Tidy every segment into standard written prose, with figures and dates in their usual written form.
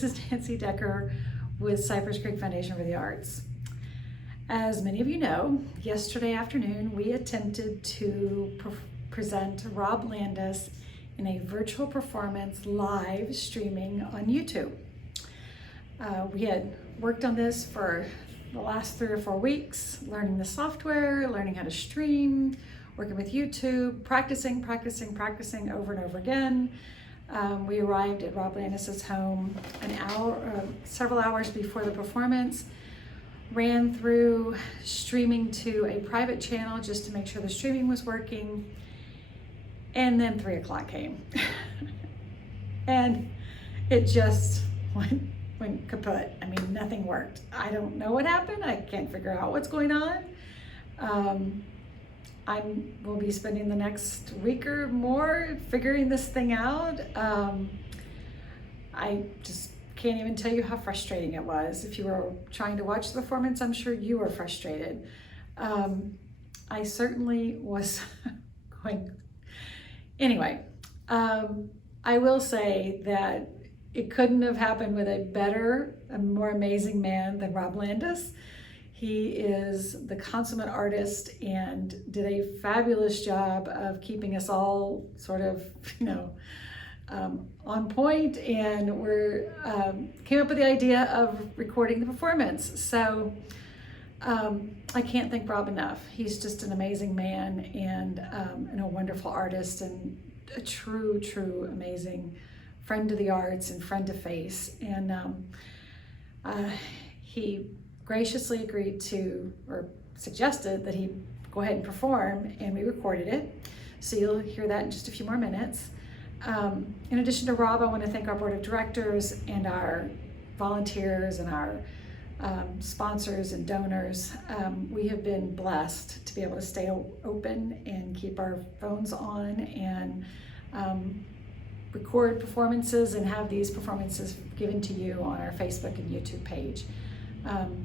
This is Nancy Decker with Cypress Creek Foundation for the Arts. As many of you know, yesterday afternoon we attempted to present Rob Landis in a virtual performance live streaming on YouTube. We had worked on this for the last 3 or 4 weeks, learning the software, learning how to stream, working with YouTube, practicing over and over again. We arrived at Rob Landis's home several hours before the performance, ran through streaming to a private channel just to make sure the streaming was working, and then 3 o'clock came. And it just went kaput. I mean, nothing worked. I don't know what happened. I can't figure out what's going on. I will be spending the next week or more figuring this thing out. I just can't even tell you how frustrating it was. If you were trying to watch the performance, I'm sure you were frustrated. I certainly was going. Anyway, I will say that it couldn't have happened with a more amazing man than Rob Landis. He is the consummate artist and did a fabulous job of keeping us all sort of, on point, and came up with the idea of recording the performance. So I can't thank Rob enough. He's just an amazing man and a wonderful artist and a true amazing friend to the arts and friend to face. And he graciously agreed to, or suggested that he go ahead and perform, and we recorded it. So you'll hear that in just a few more minutes. In addition to Rob, I want to thank our board of directors and our volunteers and our sponsors and donors. We have been blessed to be able to stay open and keep our phones on and record performances and have these performances given to you on our Facebook and YouTube page.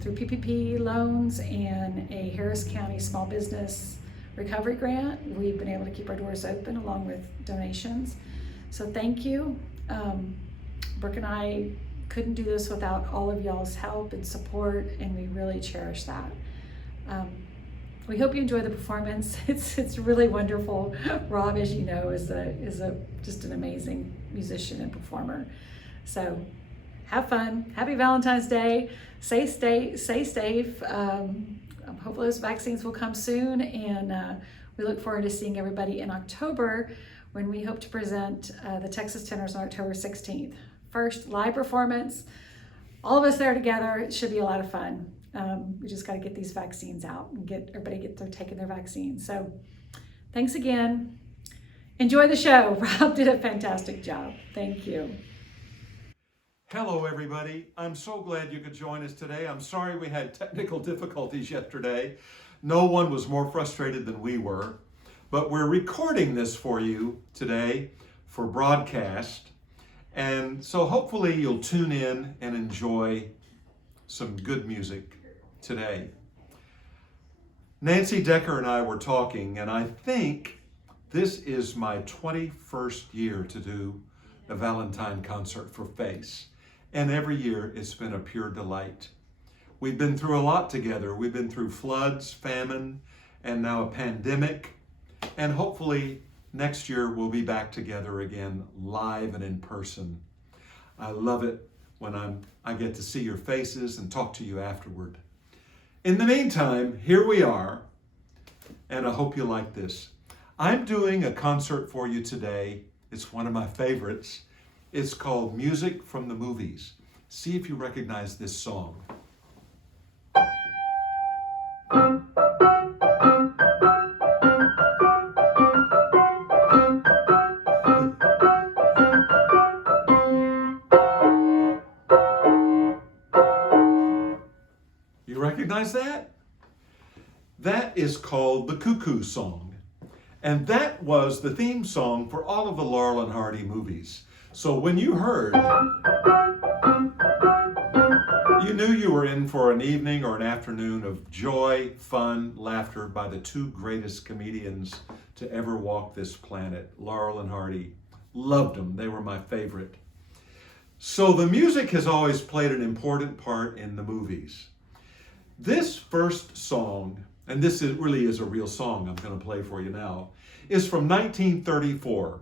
Through PPP loans and a Harris County Small Business Recovery Grant, we've been able to keep our doors open along with donations. So thank you. Brooke and I couldn't do this without all of y'all's help and support, and we really cherish that. We hope you enjoy the performance. It's really wonderful. Rob, as you know, is just an amazing musician and performer. So have fun. Happy Valentine's Day. Stay safe. Hopefully those vaccines will come soon, and we look forward to seeing everybody in October when we hope to present the Texas Tenors on October 16th. First live performance, all of us there together. It should be a lot of fun. We just got to get these vaccines out and get everybody taking their vaccines. So thanks again. Enjoy the show. Rob did a fantastic job. Thank you. Hello, everybody. I'm so glad you could join us today. I'm sorry we had technical difficulties yesterday. No one was more frustrated than we were, but we're recording this for you today for broadcast. And so hopefully you'll tune in and enjoy some good music today. Nancy Decker and I were talking, and I think this is my 21st year to do a Valentine concert for Face. And every year it's been a pure delight. We've been through a lot together. We've been through floods, famine, and now a pandemic. And hopefully next year we'll be back together again, live and in person. I love it when I get to see your faces and talk to you afterward. In the meantime, here we are, and I hope you like this. I'm doing a concert for you today. It's one of my favorites. It's called Music from the Movies. See if you recognize this song. You recognize that? That is called the Cuckoo Song. And that was the theme song for all of the Laurel and Hardy movies. So when you heard, you knew you were in for an evening or an afternoon of joy, fun, laughter by the two greatest comedians to ever walk this planet, Laurel and Hardy. Loved them. They were my favorite. So the music has always played an important part in the movies. This first song, and really is a real song I'm going to play for you now, is from 1934.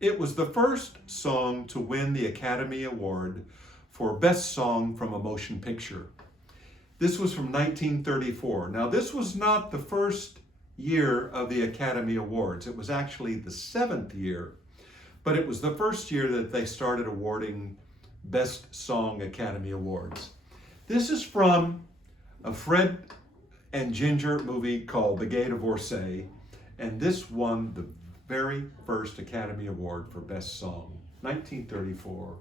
It was the first song to win the Academy Award for Best Song from a Motion Picture. This was from 1934. Now, this was not the first year of the Academy Awards. It was actually the 7th year, but it was the first year that they started awarding Best Song Academy Awards. This is from a Fred and Ginger movie called The Gay Divorcee, and this won the very first Academy Award for Best Song, 1934.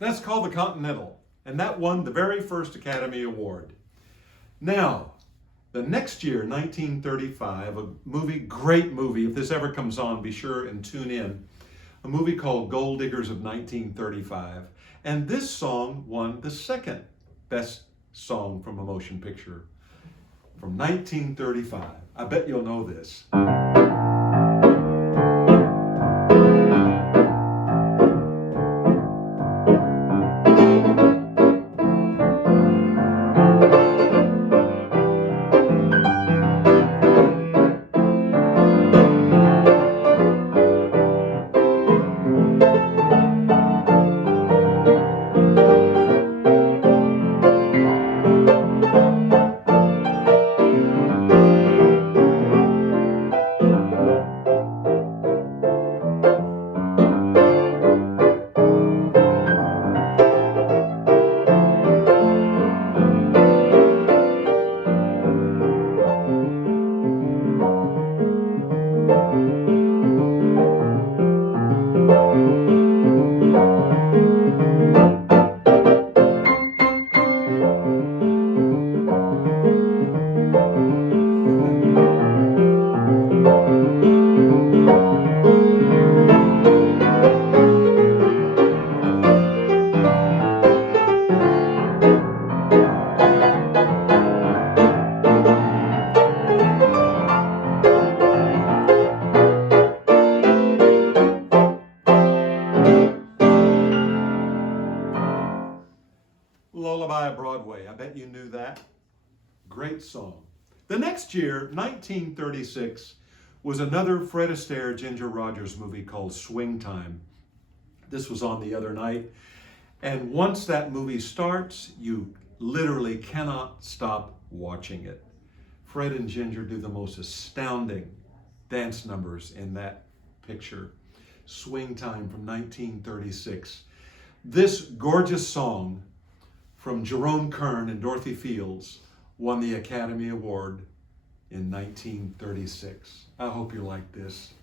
That's called the Continental, and that won the very first Academy Award. Now, the next year, 1935, a great movie, if this ever comes on, be sure and tune in, a movie called Gold Diggers of 1935, and this song won the second best song from a motion picture from 1935. I bet you'll know this. Lullaby Broadway. I bet you knew that. Great song. The next year, 1936, was another Fred Astaire, Ginger Rogers movie called Swing Time. This was on the other night. And once that movie starts, you literally cannot stop watching it. Fred and Ginger do the most astounding dance numbers in that picture. Swing Time from 1936. This gorgeous song from Jerome Kern and Dorothy Fields won the Academy Award in 1936. I hope you like this.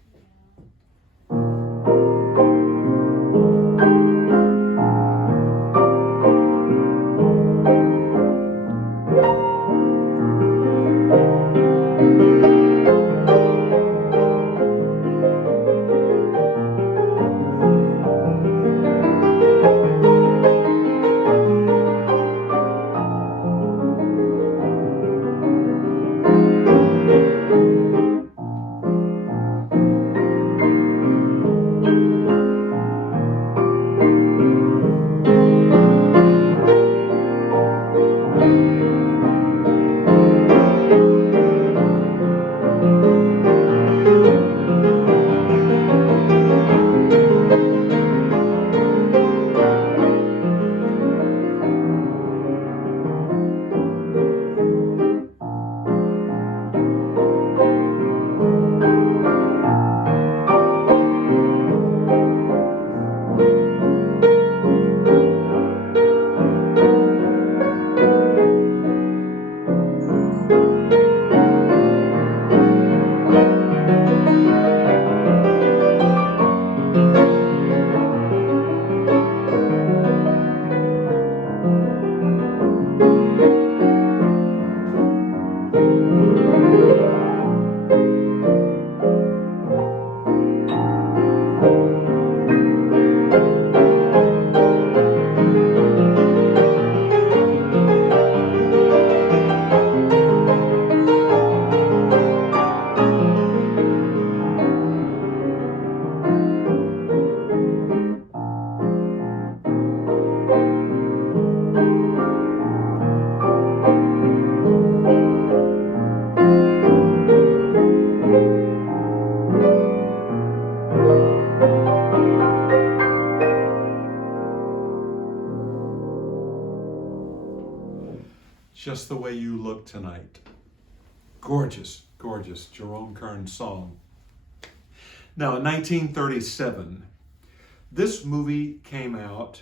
Just the Way You Look Tonight. Gorgeous, gorgeous Jerome Kern song. Now, in 1937, this movie came out,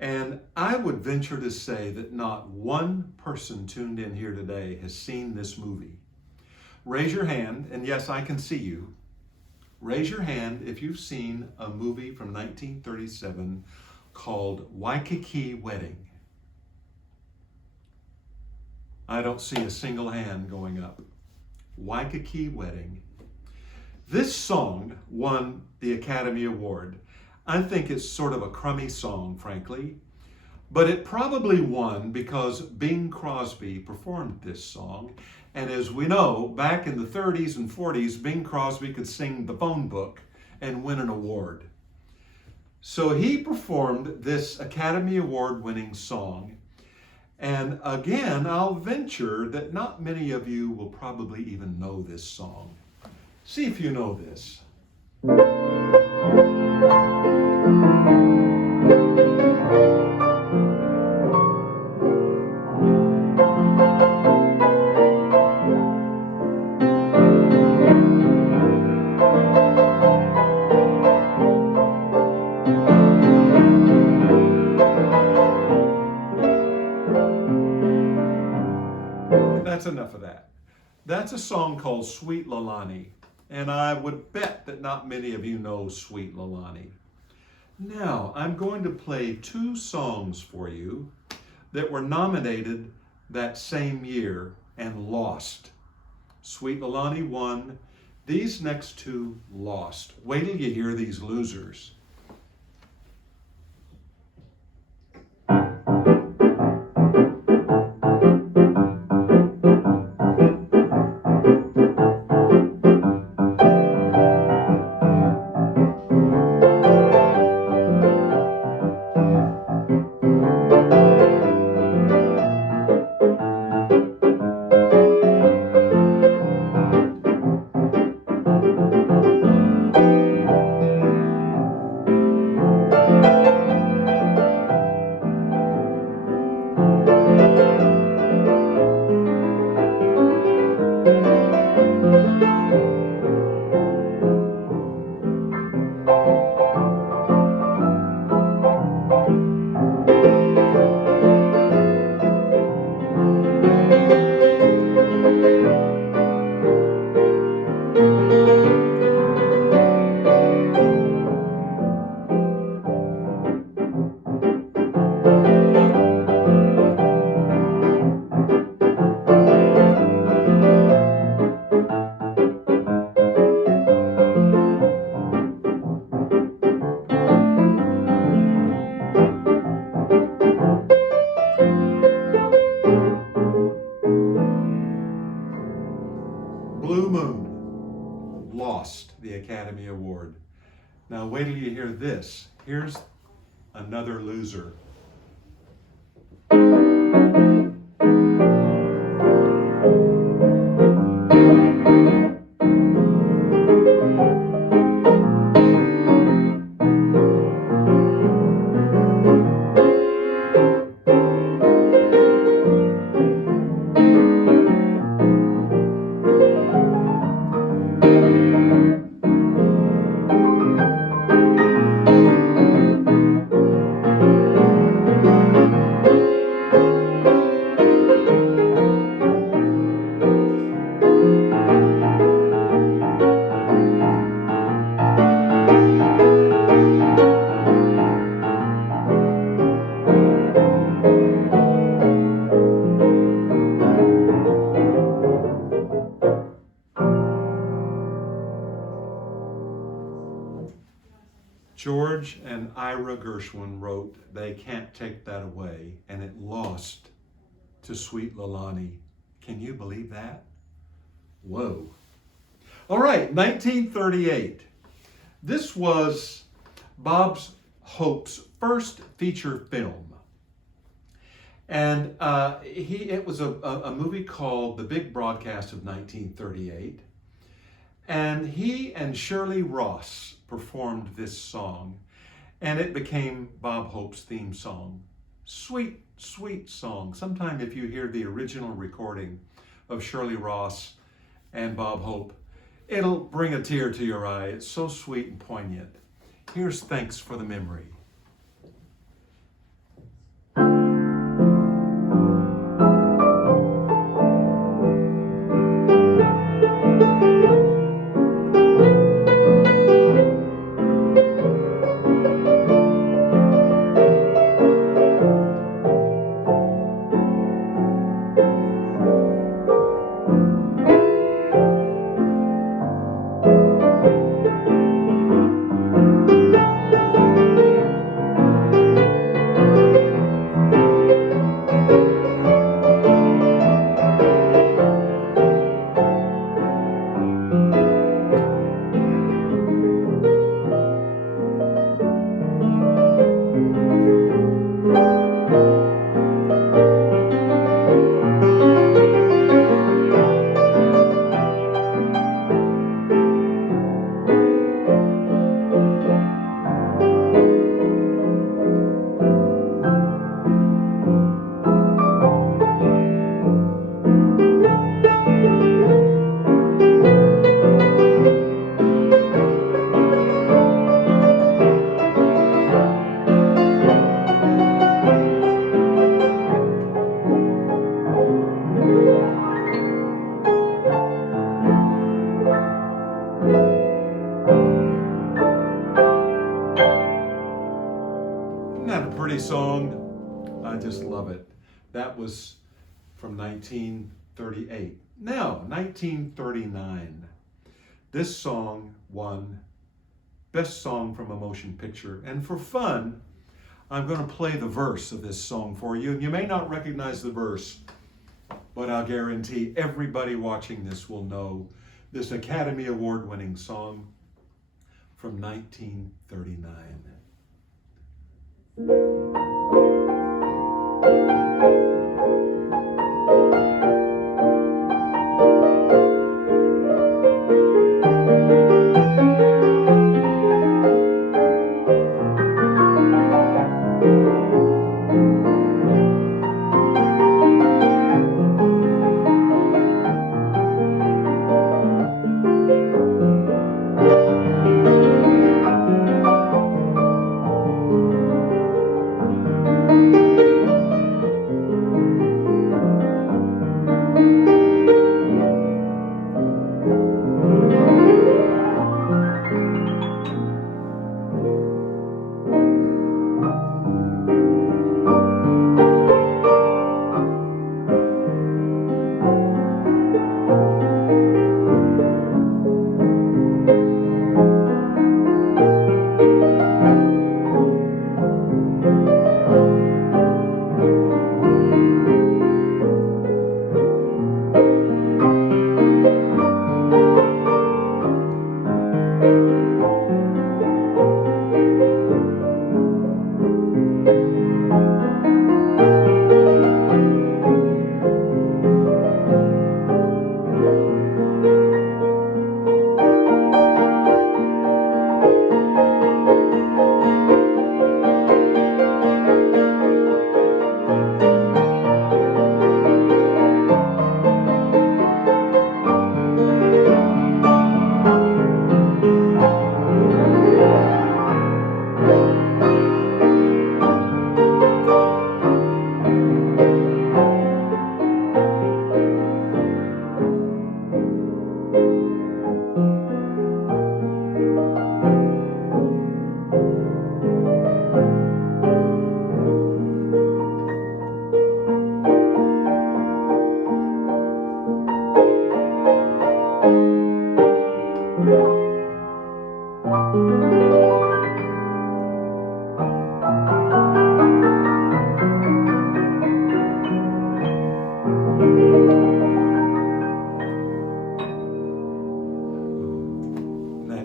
and I would venture to say that not one person tuned in here today has seen this movie. Raise your hand, and yes, I can see you. Raise your hand if you've seen a movie from 1937 called Waikiki Wedding. I don't see a single hand going up. Waikiki Wedding. This song won the Academy Award. I think it's sort of a crummy song, frankly, but it probably won because Bing Crosby performed this song. And as we know, back in the 30s and 40s, Bing Crosby could sing the phone book and win an award. So he performed this Academy Award winning song. And again, I'll venture that not many of you will probably even know this song. See if you know this. That's enough of that. That's a song called Sweet Lalani, and I would bet that not many of you know Sweet Lalani. Now, I'm going to play two songs for you that were nominated that same year and lost. Sweet Lalani won. These next two lost. Wait till you hear these losers. Blue Moon lost the Academy Award. Now wait till you hear this. Here's another loser. George and Ira Gershwin wrote They Can't Take That Away, and it lost to Sweet Lalani. Can you believe that? Whoa. All right, 1938. This was Bob Hope's first feature film. And it was a movie called The Big Broadcast of 1938. And he and Shirley Ross performed this song, and it became Bob Hope's theme song. Sweet, sweet song. Sometime if you hear the original recording of Shirley Ross and Bob Hope, it'll bring a tear to your eye. It's so sweet and poignant. Here's Thanks for the Memory. Isn't that a pretty song? I just love it. That was from 1938. Now, 1939. This song won Best Song from a Motion Picture. And for fun, I'm going to play the verse of this song for you. And you may not recognize the verse, but I'll guarantee everybody watching this will know this Academy Award winning song from 1939.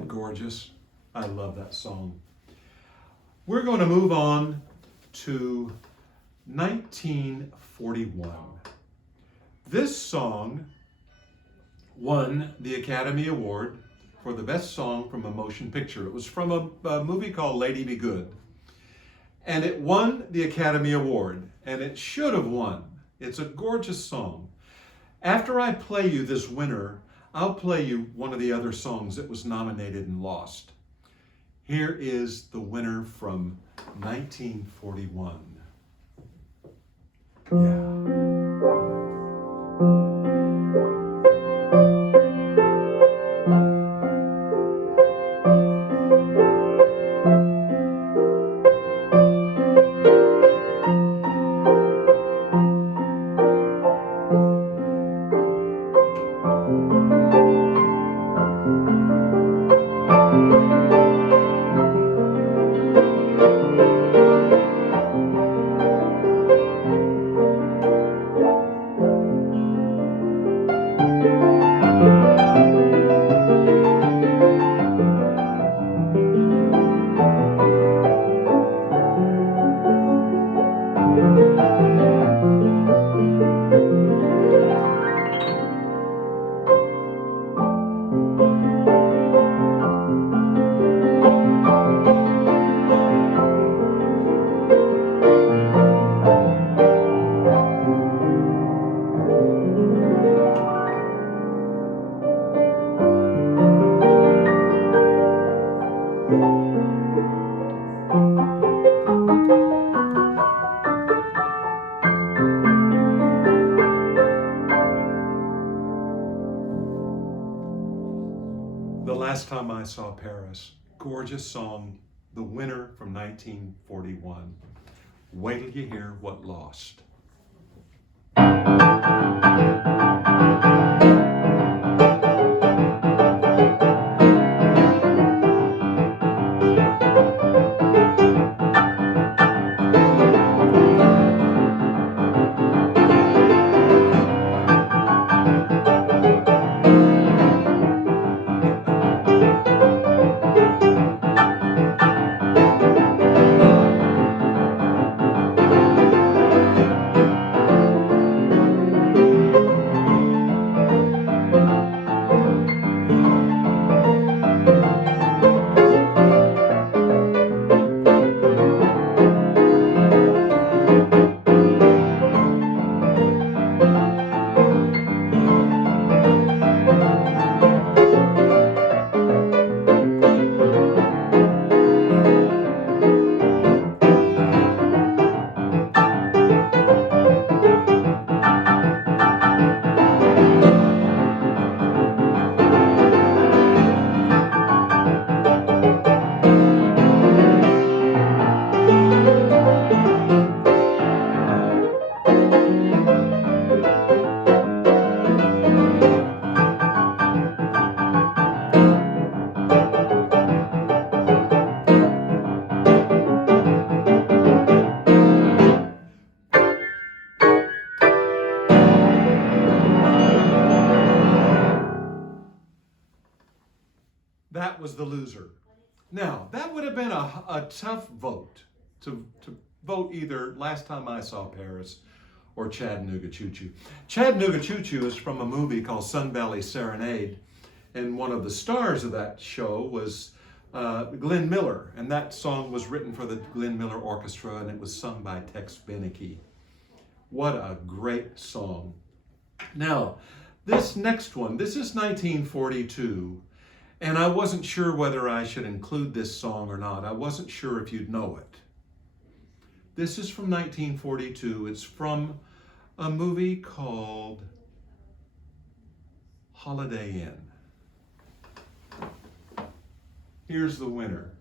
Gorgeous. I love that song. We're going to move on to 1941. This song won the Academy Award for the best song from a motion picture. It was from a movie called Lady Be Good. And it won the Academy Award, and it should have won. It's a gorgeous song. After I play you this winner, I'll play you one of the other songs that was nominated and lost. Here is the winner from 1941. Yeah. The Last Time I Saw Paris, gorgeous song, the winner from 1941. Wait till you hear what lost. That was the loser. Now, that would have been a tough vote to vote either Last Time I Saw Paris or Chattanooga Choo Choo. Chattanooga Choo Choo is from a movie called Sun Valley Serenade, and one of the stars of that show was Glenn Miller, and that song was written for the Glenn Miller Orchestra, and it was sung by Tex Beneke. What a great song. Now, this next one, this is 1942, and I wasn't sure whether I should include this song or not. I wasn't sure if you'd know it. This is from 1942. It's from a movie called Holiday Inn. Here's the winner.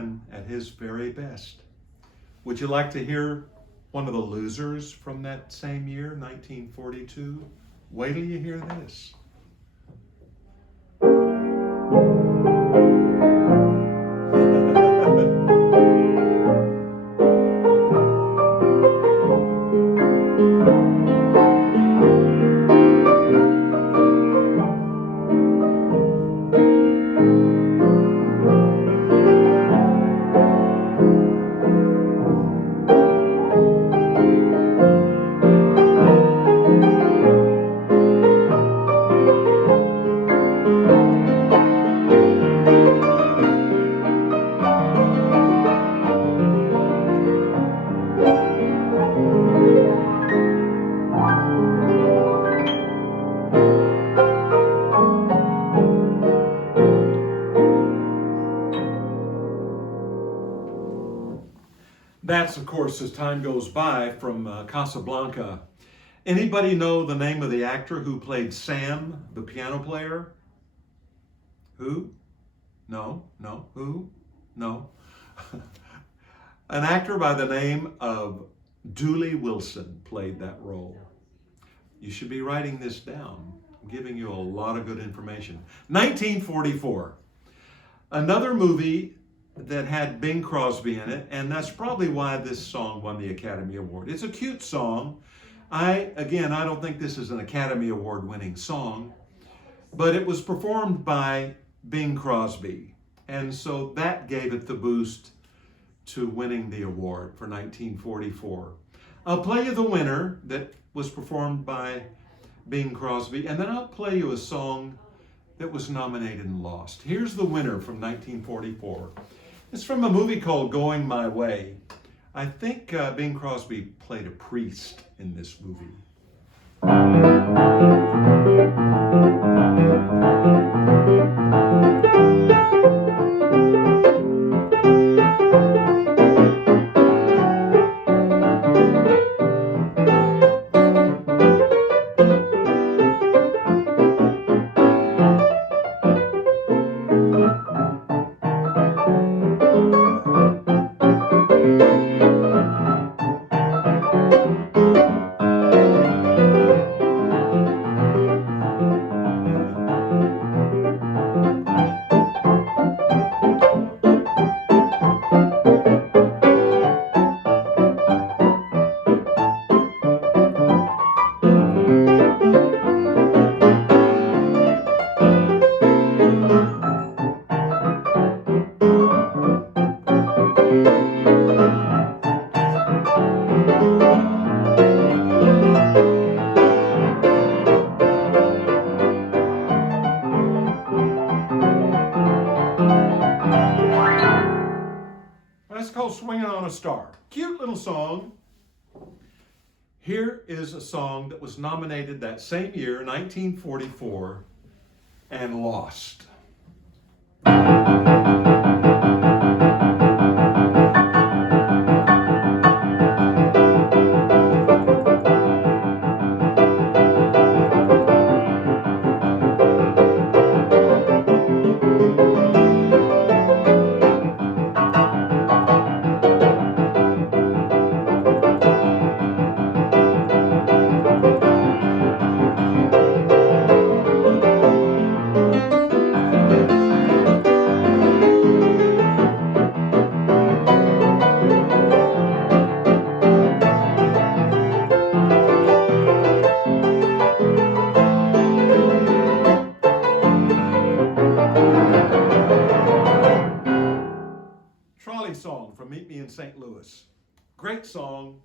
man at his very best. Would you like to hear one of the losers from that same year, 1942? Wait till you hear this. That's, of course, as time goes by, from Casablanca. Anybody know the name of the actor who played Sam, the piano player? Who? No? Who? No. An actor by the name of Dooley Wilson played that role. You should be writing this down. I'm giving you a lot of good information. 1944. Another movie that had Bing Crosby in it, and that's probably why this song won the Academy Award. It's a cute song. I don't think this is an Academy Award winning song, but it was performed by Bing Crosby, and so that gave it the boost to winning the award for 1944. I'll play you the winner that was performed by Bing Crosby, and then I'll play you a song that was nominated and lost. Here's the winner from 1944. It's from a movie called Going My Way. I think Bing Crosby played a priest in this movie. That's called Swinging on a Star. Cute little song. Here is a song that was nominated that same year, 1944, and lost. Song from Meet Me in St. Louis. Great song.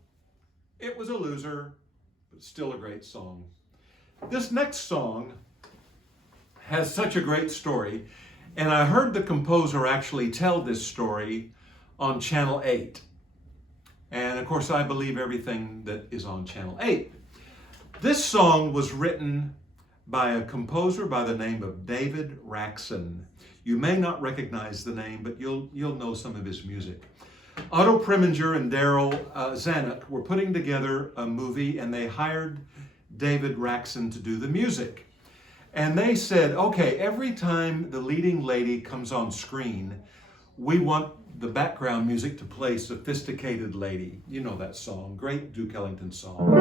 It was a loser, but still a great song. This next song has such a great story, and I heard the composer actually tell this story on Channel 8. And of course, I believe everything that is on Channel 8. This song was written by a composer by the name of David Raksin. You may not recognize the name, but you'll know some of his music. Otto Preminger and Daryl Zanuck were putting together a movie, and they hired David Raksin to do the music. And they said, okay, every time the leading lady comes on screen, we want the background music to play Sophisticated Lady. You know that song, great Duke Ellington song.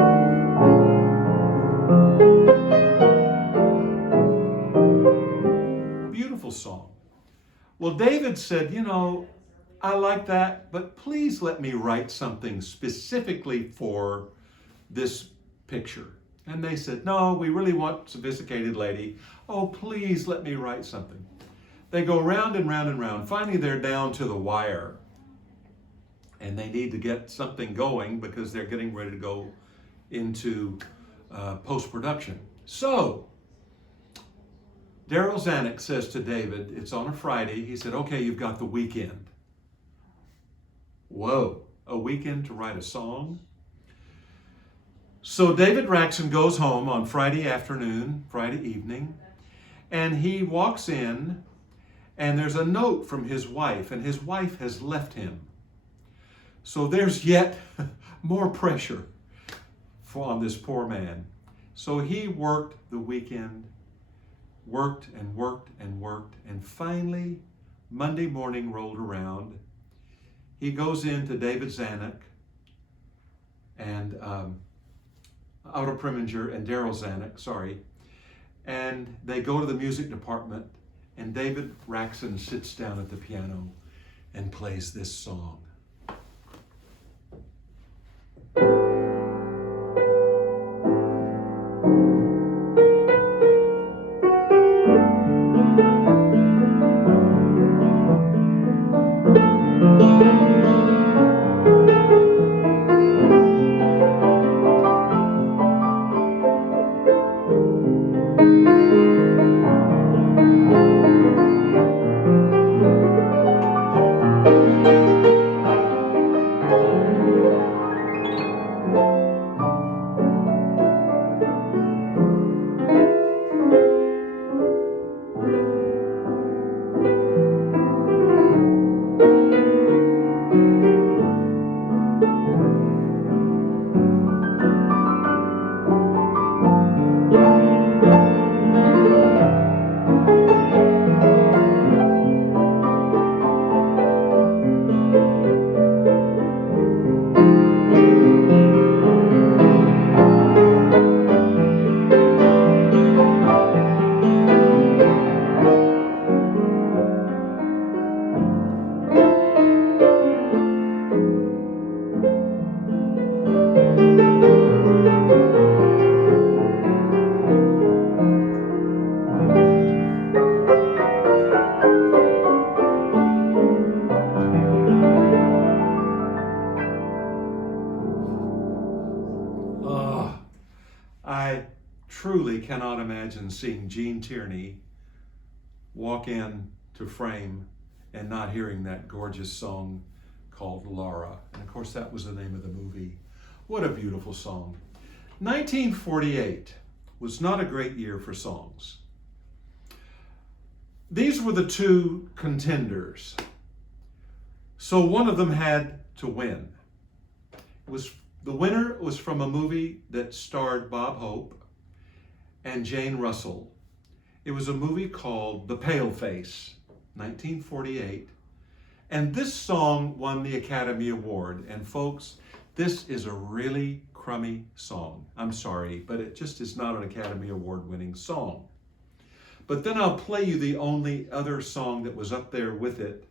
Beautiful song. Well, David said, you know, I like that, but please let me write something specifically for this picture. And they said, no, we really want Sophisticated Lady. Oh, please let me write something. They go round and round and round. Finally, they're down to the wire. And they need to get something going because they're getting ready to go into post-production. So, Daryl Zanuck says to David, it's on a Friday, he said, okay, you've got the weekend. Whoa, a weekend to write a song? So David Raxon goes home on Friday afternoon, Friday evening, and he walks in, and there's a note from his wife, and his wife has left him. So there's yet more pressure on this poor man. So he worked the weekend, worked and worked and worked, and finally, Monday morning rolled around. He goes in to David Zanuck and Otto Preminger and Daryl Zanuck, and they go to the music department, and David Raxon sits down at the piano and plays this song. I truly cannot imagine seeing Gene Tierney walk in to frame and not hearing that gorgeous song called Laura. And of course, that was the name of the movie. What a beautiful song. 1948 was not a great year for songs. These were the two contenders. So one of them had to win. The winner was from a movie that starred Bob Hope and Jane Russell. It was a movie called The Paleface, 1948. And this song won the Academy Award. And folks, this is a really crummy song. I'm sorry, but it just is not an Academy Award winning song. But then I'll play you the only other song that was up there with it,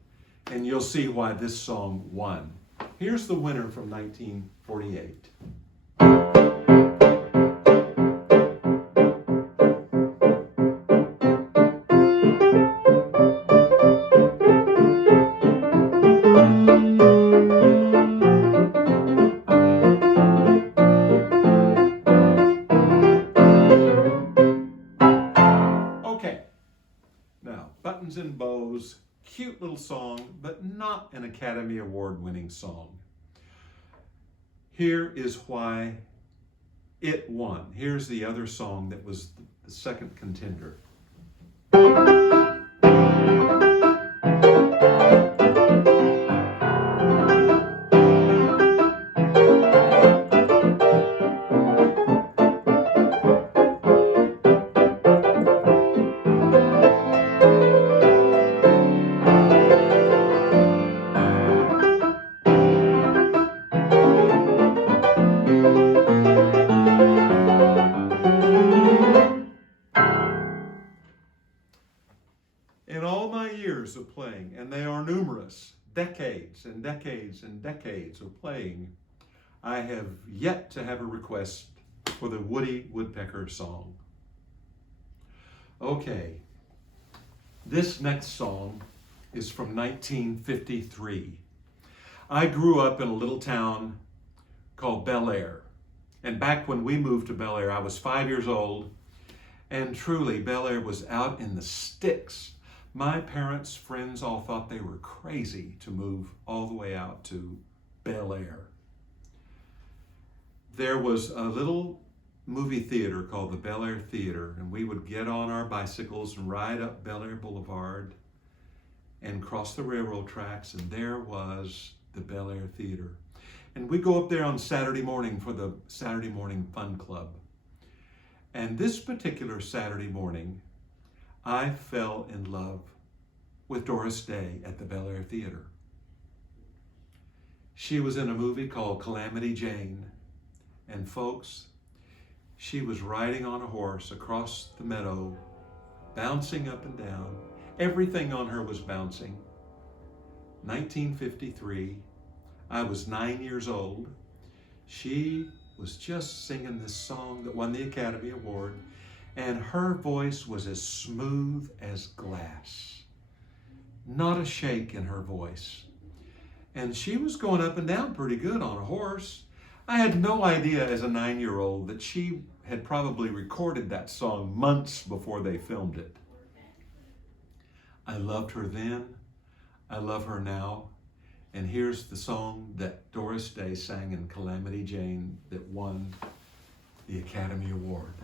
and you'll see why this song won. Here's the winner from 1948. Okay, now, Buttons and Bows, cute little song, but not an Academy Award winning song. Here is why it won. Here's the other song that was the second contender. decades and decades and decades of playing, I have yet to have a request for the Woody Woodpecker song. Okay, this next song is from 1953. I grew up in a little town called Bel Air. And back when we moved to Bel Air, I was 5 years old. And truly, Bel Air was out in the sticks. My parents' friends all thought they were crazy to move all the way out to Bel Air. There was a little movie theater called the Bel Air Theater, and we would get on our bicycles and ride up Bel Air Boulevard and cross the railroad tracks, and there was the Bel Air Theater. And we go up there on Saturday morning for the Saturday Morning Fun Club. And this particular Saturday morning, I fell in love with Doris Day at the Bel Air Theater. She was in a movie called Calamity Jane. And folks, she was riding on a horse across the meadow, bouncing up and down. Everything on her was bouncing. 1953, I was 9 years old. She was just singing this song that won the Academy Award, and her voice was as smooth as glass. Not a shake in her voice. And she was going up and down pretty good on a horse. I had no idea as a 9-year-old that she had probably recorded that song months before they filmed it. I loved her then, I love her now, and here's the song that Doris Day sang in Calamity Jane that won the Academy Award.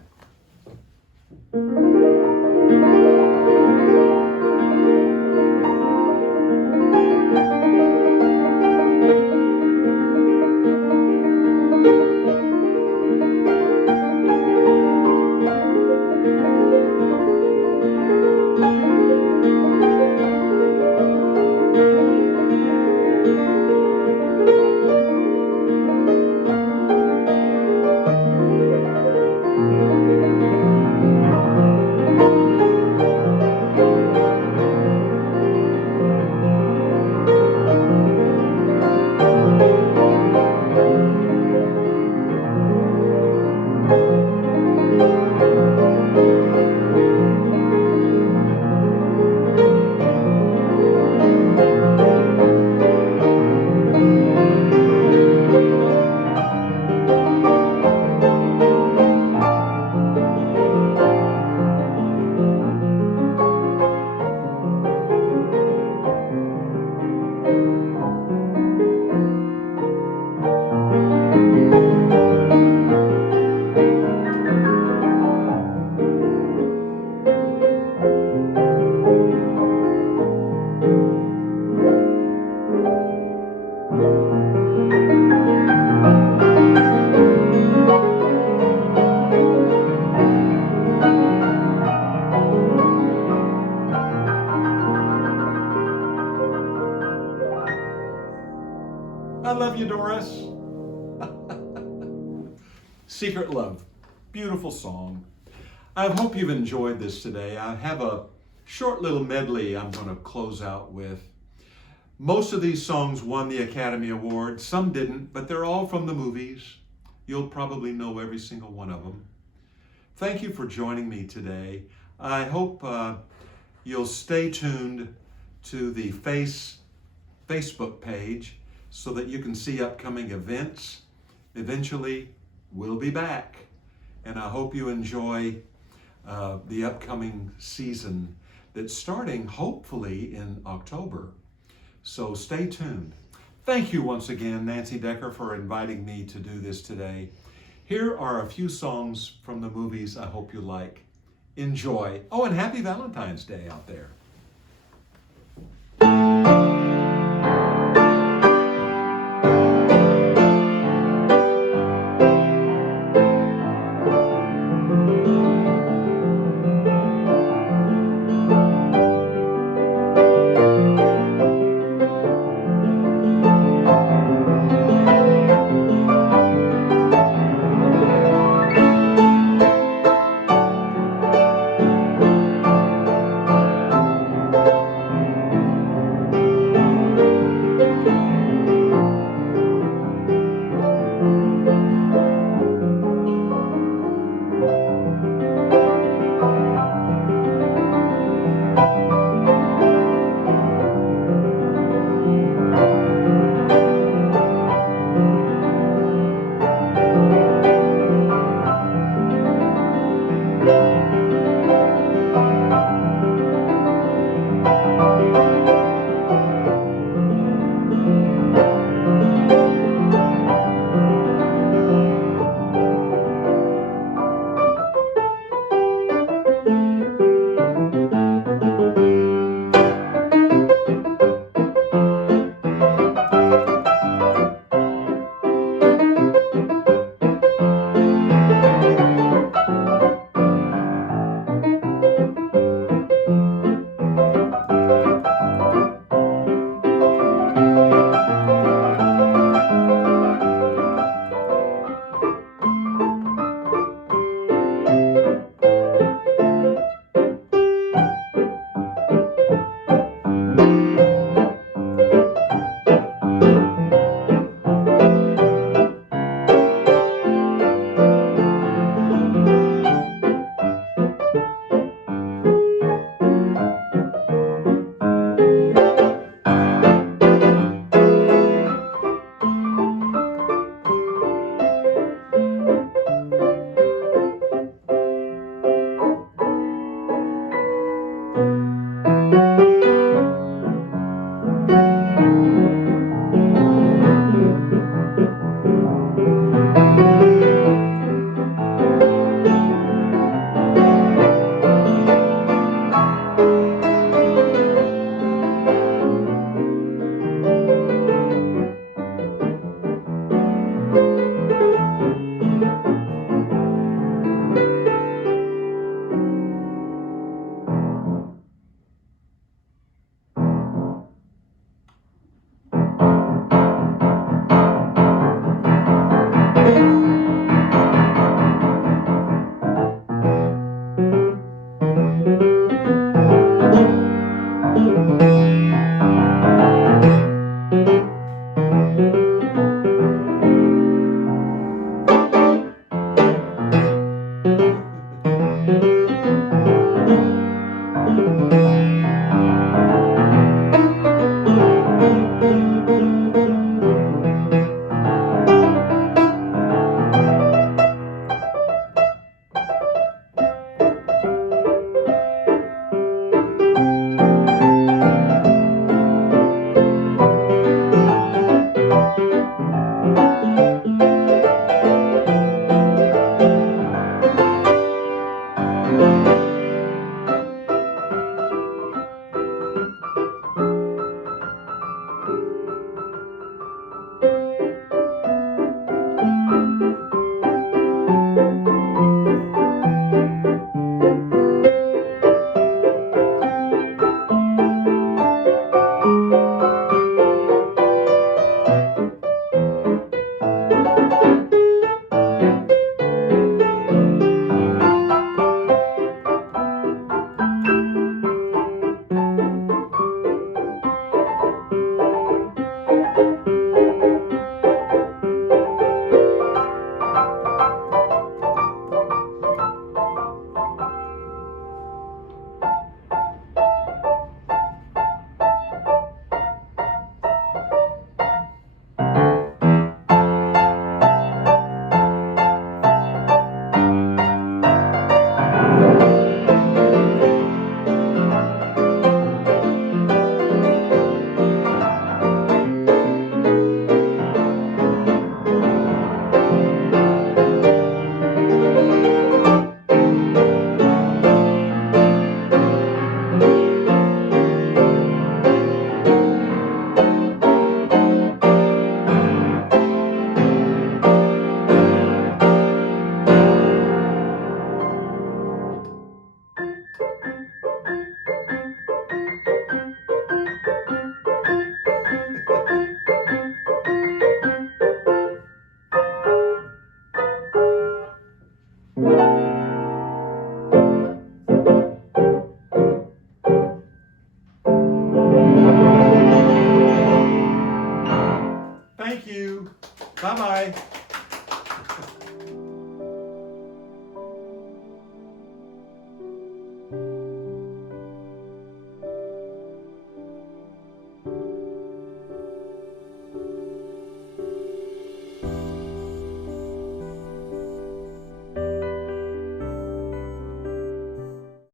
I love you, Doris. Secret Love, beautiful song. I hope you've enjoyed this today. I have a short little medley I'm going to close out with. Most of these songs won the Academy Award. Some didn't, but they're all from the movies. You'll probably know every single one of them. Thank you for joining me today. I hope you'll stay tuned to the Facebook page so that you can see upcoming events. Eventually, we'll be back. And I hope you enjoy the upcoming season that's starting hopefully in October. So stay tuned. Thank you once again, Nancy Decker, for inviting me to do this today. Here are a few songs from the movies I hope you like. Enjoy. Oh, and happy Valentine's Day out there.